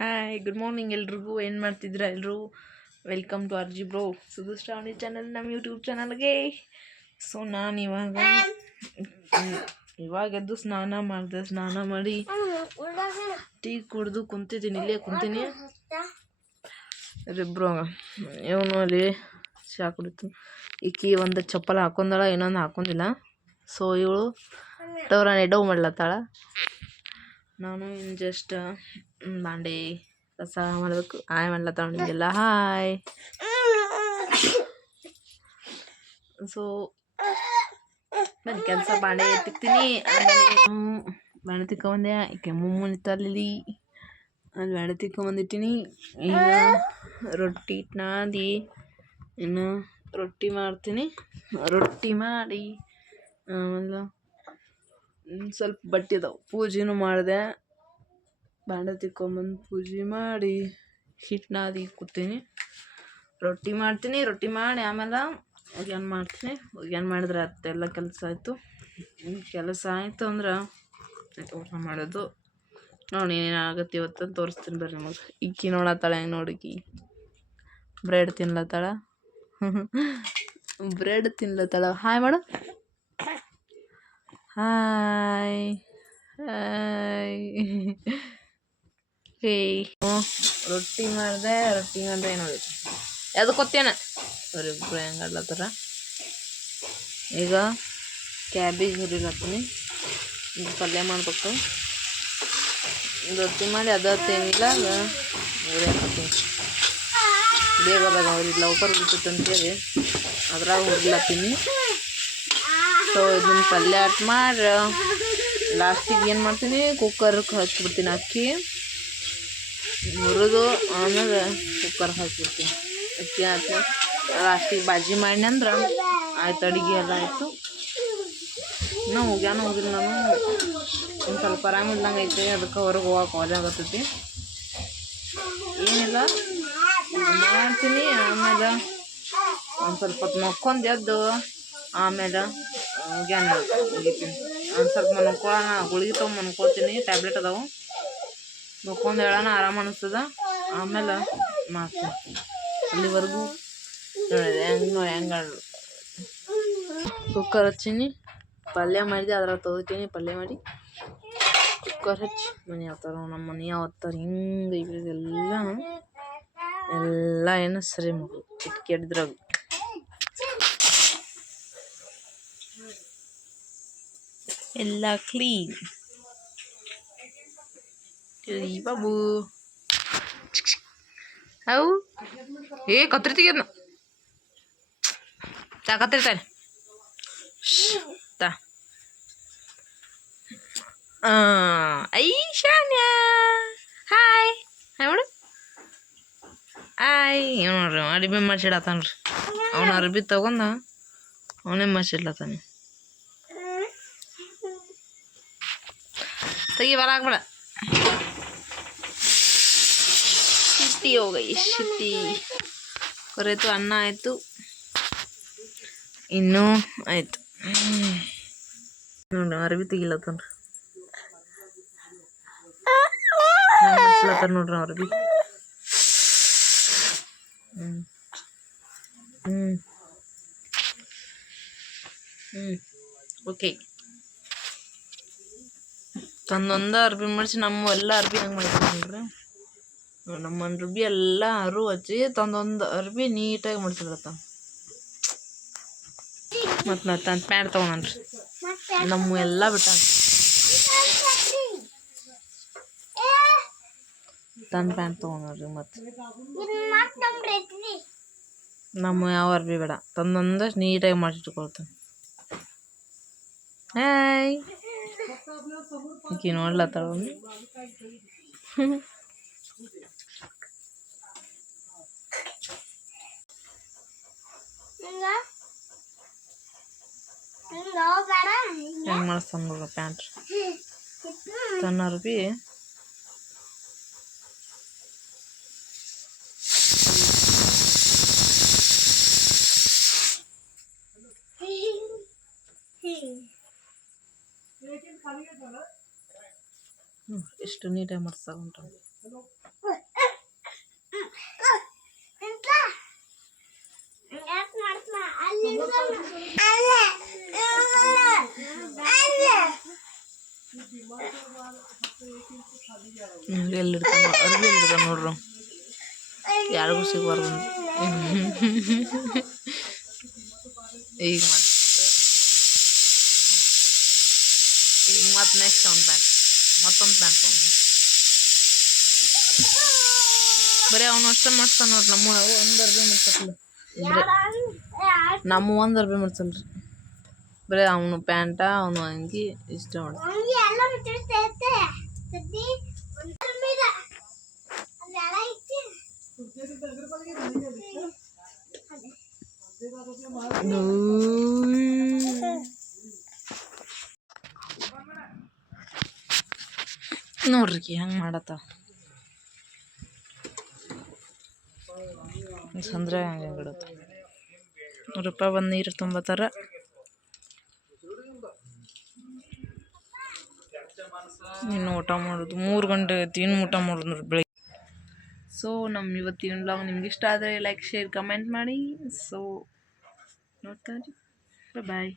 Hi good morning ಎಲ್ರಿಗೂ. ಏನು ಮಾಡ್ತಿದ್ದೀರಾ ಎಲ್ಲರೂ? Welcome to R G bro Sudhu Shravani channel, ನಮ್ಮ ಯೂಟ್ಯೂಬ್ ಚಾನಲ್ಗೆ. ಸೊ ನಾನು ಇವಾಗ ಎದ್ದು ಸ್ನಾನ ಮಾಡಿದೆ. ಸ್ನಾನ ಮಾಡಿ ಟೀ ಕುಡಿದು ಕುಂತಿದ್ದೀನಿ, ಇಲ್ಲೇ ಕುಂತೀನಿ. ಇಬ್ಬರು ಇವನು ಅಲ್ಲಿ ಚಾ ಕುಡಿತು. ಈಕಿ ಒಂದು ಚಪ್ಪಲ್ ಹಾಕೊಂಡಾಳ, ಇನ್ನೊಂದು ಹಾಕೊಂಡಿಲ್ಲ. ಸೊ ಇವಳು ಡವ್ ಮಾಡ್ಲತ್ತಾಳ. ನಾನು ಇನ್ನು ಜಸ್ಟ್ ಬಾಂಡೆ ಕಸ ಮಾಡಬೇಕು. ಹಾಯ್ ಮಾಡ್ಲತ್ತಾಳ ನಿಮಗೆಲ್ಲ ಹಾಯ್. ಸೊ ನಾನು ಕೆಲಸ ಬಾಂಡೆ ತಿಕ್ತೀನಿ. ಬಾಂಡೆ ತಿಕ್ಕೊಂಬಂದೆ. ಈಕೆ ಮುನಿತಲ್ಲಿ ಅಲ್ಲಿ ಬಾಂಡೆ ತಿಕ್ಕೊಂಬಂದಿಟ್ಟಿನಿ. ಈಗ ರೊಟ್ಟಿ ನಾದಿ ಇನ್ನು ರೊಟ್ಟಿ ಮಾಡ್ತೀನಿ. ರೊಟ್ಟಿ ಮಾಡಿ ಆಮೇಲೆ ಸ್ವಲ್ಪ ಬಟ್ಟೆ ಇದಾವೆ, ಪೂಜೆನೂ ಮಾಡಿದೆ. ಬಾಂಡೆ ತಿಕ್ಕೊಂಬಂದು ಪೂಜೆ ಮಾಡಿ ಹಿಟ್ಟು ನಾದಿ ಕೂತೀನಿ. ರೊಟ್ಟಿ ಮಾಡ್ತೀನಿ. ರೊಟ್ಟಿ ಮಾಡಿ ಆಮೇಲೆ ಒಗ್ಯಾನ ಮಾಡ್ತೀನಿ. ಒಗ್ಯಾನ ಮಾಡಿದ್ರೆ ಅತ್ತೆಲ್ಲ ಕೆಲಸ ಆಯಿತು. ಕೆಲಸ ಆಯಿತು ಅಂದ್ರೆ ಊಟ ಮಾಡೋದು. ನೋಡಿ ಏನೇನಾಗತ್ತೆ ಇವತ್ತು ತೋರಿಸ್ತೀನಿ ಬರ್ರಿ ನಿಮಗೆ. ಇಕ್ಕಿ ನೋಡತ್ತಾಳೆ, ಹೆಂಗೆ ನೋಡಿಕಿ ಬ್ರೆಡ್ ತಿನ್ಲತ್ತಾಳ. ಬ್ರೆಡ್ ತಿನ್ಲತ್ತಾಳ. ಹಾಯ್ ಮಾಡು. Hi hi. ರೊಟ್ಟಿ ಮಾಡಿದೆ ನೋಡಿ ಅದು ಕೊತ್ತೇನ ಅವರಿಬ್ರು ಹೆಂಗೆ ಆಡ್ಲತ್ತಾರ. ಈಗ ಕ್ಯಾಬೇಜ್ ಹುರಿಲತ್ತೀನಿ. ಈಗ ಪಲ್ಯ ಮಾಡ್ಬೇಕು. ರೊಟ್ಟಿ ಮಾಡಿ ಅದತ್ತೇನಿಲ್ಲ ಹುರಿಯಾಕತ್ತೀನಿ. ಬೇಗ ಅವ್ರಿಗೆ ಲೌಕರ್ ಬಿಡ್ತೈತೆ ಅಂತೇಳಿ ಅದ್ರಾಗ ಹುರಿಲತ್ತೀನಿ. ಸೊ ಇದನ್ನ ಪಲ್ಯ ಆಟ್ ಮಾಡಿ ಲಾಸ್ಟಿಗೆ ಏನು ಮಾಡ್ತೀನಿ, ಕುಕ್ಕರ್ಗೆ ಹಚ್ಬಿಡ್ತೀನಿ. ಅಕ್ಕಿ ಹುರಿದು ಆಮೇಲೆ ಕುಕ್ಕರ್ಗೆ ಹಾಕ್ಬಿಡ್ತೀನಿ. ಅಕ್ಕಿ ಹಾಕಿ ಲಾಸ್ಟಿಗೆ ಬಾಜಿ ಮಾಡಿ ಅಂದ್ರೆ ಆಯ್ತು, ಅಡುಗೆ ಎಲ್ಲ ಆಯಿತು. ಇನ್ನೂ ಹೋಗಿಲ್ಲ ನಾನು. ಒಂದು ಸ್ವಲ್ಪ ಆರಾಮಿಲ್ದಂಗೆ ಐತೆ, ಅದಕ್ಕೆ ಹೊರಗೆ ಹೋಗಕ್ಕೆ ಆಗತ್ತೈತಿ. ಏನಿಲ್ಲ ಮಾಡ್ತೀನಿ. ಆಮೇಲೆ ಒಂದು ಸ್ವಲ್ಪ ಹೊತ್ತು ಮಕ್ಕೊಂದು ಎದ್ದು ಆಮೇಲೆ ಗ್ಯಾನ್ ಮುಗಿತೀನಿ. ಒಂದು ಸ್ವಲ್ಪ ಮನ್ಕೊಳ್ಳೋಣ, ಗುಳಿಗೆ ತೊಗೊಂಡು ಮನ್ಕೊಳ್ತೀನಿ. ಟ್ಯಾಬ್ಲೆಟ್ ಅದಾವೆ, ಮಕ್ಕೊಂದು ಹೇಳೋಣ, ಆರಾಮ ಅನಿಸ್ತದ. ಆಮೇಲೆ ಮಾಡ್ತೀನಿ. ಅಲ್ಲಿವರೆಗೂ ಹೆಂಗೆ ಕುಕ್ಕರ್ ಹಚ್ಚೀನಿ, ಪಲ್ಯ ಮಾಡಿದೆ. ಅದ್ರಾಗ ತೊಗೊತೀನಿ. ಪಲ್ಯ ಮಾಡಿ ಕುಕ್ಕರ್ ಹಚ್ಚಿ ಮನೆ ಆವ್ತಾರ ನಮ್ಮ ಮನೆ ಆವತ್ತಾರ. ಹಿಂಗೆ ಎಲ್ಲ ಏನು ಸರಿ ಮಗು ಕಿಟಕಿ ಹಿಡಿದ್ರಾಗ ಎಲ್ಲ ಕ್ಲೀನ್ ಬಾಬು. ಅವು ಕತ್ರಿ ತೆಗಿಯೋದ್ನ ಕತ್ರಿತಾನೆ ಐಶಾನ್ಯ ಹಾಯ್ ಹಾಯ್ ಮಾಡು. ಆಯ್ ನೋಡ್ರಿ ಅಡಿಮೆ ಮಾಡ್ಸಿಡತ್ತಾನ್ರಿ. ಅವನ ಅರ್ಬಿ ತಗೊಂಡ ಅವನೇ ಮಾಡ್ಸಿಡ್ಲತ್ತಾನೆ. ತೆಗಿ ಬರಾಕ್ಬೇಡ. ಶಿಟ್ಟಿ ಹೋಗ ಶಿಟ್ಟಿ ಕೊರೆತು ಅನ್ನ ಆಯಿತು, ಇನ್ನೂ ಆಯಿತು. ನೋಡ್ರಿ ಅರ್ಬಿ ತೆಗಿಲತ್ತನ್ರಿ. ನೋಡ್ರಿ ಅರ್ಬಿ. ಓಕೆ. ತಂದೊಂದು ಅರ್ಬಿ ಮಾಡಿಸಿ ನಮ್ಮ ಎಲ್ಲ ಅರ್ಬಿ ಹಂಗೆ ಮಾಡ್ತಾರೆ ನೋಡ್ರಿ. ನಮ್ಮ ಅರ್ಬಿ ಎಲ್ಲ ಹಚ್ಚಿ ತಂದೊಂದು ಅರ್ಬಿ ನೀಟಾಗಿ ಮಾಡಿಸಿರತ್ತ. ಮತ್ತು ನಾ ತನ್ನ ಪ್ಯಾಂಟ್ ತೊಗೊಂಡ್ರಿ. ನಮ್ಮ ಎಲ್ಲ ಬಿಟ್ಟ ತನ್ನ ಪ್ಯಾಂಟ್ ತೊಗೊಂಡ್ರಿ. ಮತ್ತು ನಮ್ಮ ಯಾವ ಅರ್ಬಿ ಬೇಡ, ತಂದೊಂದು ನೀಟಾಗಿ ಮಾಡಿಟ್ಕೊಳ್ತಾನೆ. ಹಾಯ್ ಈಕಿ ನೋಡ್ಲತ್ತಾಳ. ಹೆಂಗೆ ಮಾಡಿಸ್ತಾನ ನೋಡ್ರಿ ಪ್ಯಾಂಟ್ ತನ್ನ ಅರ್ಬಿ. ಎಷ್ಟು ನೀಟಾಗಿ ಮಾಡಿಸ್ತಾ ಉಂಟು. ಎಲ್ಲಿ ಇಡ್ತಾನೆ ಅರ್ಬಿ ಎಲ್ಲಿ ಇಡ್ತಾನೆ ನೋಡ್ರಿ ಯಾರಿಗೂ ಸಿಗಬಾರ್ದು ಈಗ ಮತ್ತೆ ನೆಕ್ಸ್ಟ್ ಒಂದು ಪ್ಯಾಂಟ್ ಮತ್ತೊಂದು ಪ್ಯಾಂಟ್ ತೊಗೊಂಡು ಬರೀ ಅವನು ಅಷ್ಟೇ ಮಾಡ್ತಾನೆ ನೋಡ್ರಿ ನಮ್ಮ ಒಂದು ಅರ್ಬಿ ಮಾಡ್ಸಲ್ಲ ನಮ್ಮ ಒಂದು ಅರ್ಬಿ ಮಾಡ್ಸಲ್ರಿ ಬರೀ ಅವನು ಪ್ಯಾಂಟ ಅವನು ಅಂಗಿ ಇಷ್ಟ ಮಾಡಿ ನೋಡ್ರಿ ಹೆಂಗೆ ಮಾಡತ್ತ ಸಂದ್ರೆ ಹಂಗೆ ಬಿಡುತ್ತೆ ₹100 ಬಂದು ನೀರು ತುಂಬತ್ತಾರ ಇನ್ನು ಊಟ ಮಾಡೋದು 3 ಗಂಟೆ ಆಯ್ತು ಇನ್ನು ಊಟ ಮಾಡೋದು ನೋಡ್ರಿ ಬೆಳಿಗ್ಗೆ ಸೊ ನಮ್ಮ ಇವತ್ತಿನ ವ್ಲಾಗ್ ನಿಮ್ಗೆ ಇಷ್ಟ ಆದರೆ ಲೈಕ್ ಶೇರ್ ಕಮೆಂಟ್ ಮಾಡಿ ಸೊ ನೋಡ್ತಾ ಬಾಯ್